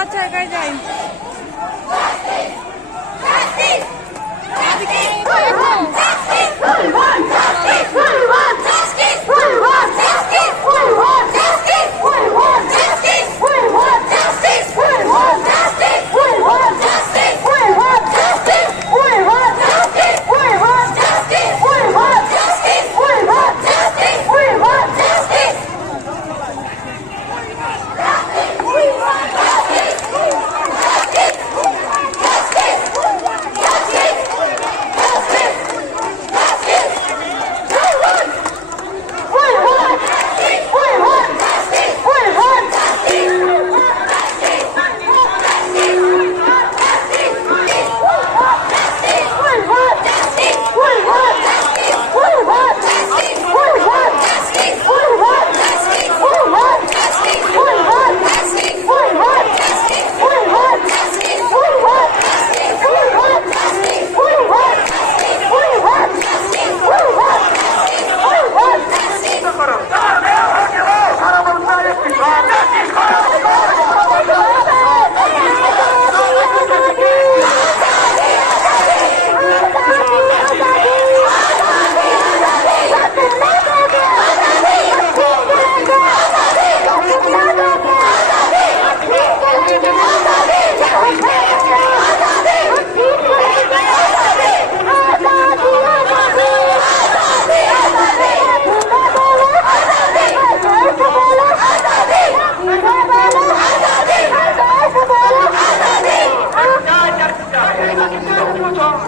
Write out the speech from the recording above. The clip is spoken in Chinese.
বাচ্চা একাই